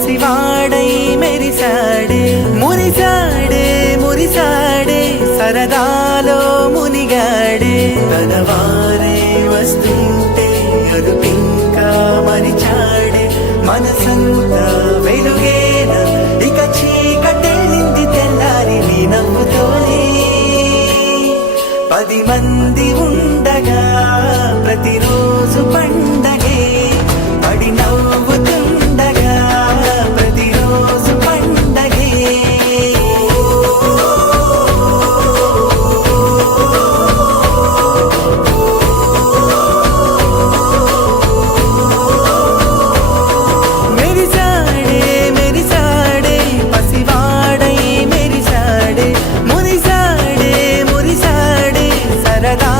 పసివాడై మెరిసాడే మురిసాడే మురిసాడే సరదాలో మునిగాడే తనవారే వస్తుంటే అరుపింకా మరిచాడే మనసంతా వెలుగేన ఇక చీకటెళ్ళింది తెల్లారి నీ నవ్వుతోనే 10 మంది ఉండగా ప్రతిరోజు పండగే పడి నవ్వుతుండగా ప్రతిరోజు పండగే మెరిసాడే మెరిసాడే పసివాడై మెరిసాడే మురిసాడే మురిసాడే సరదా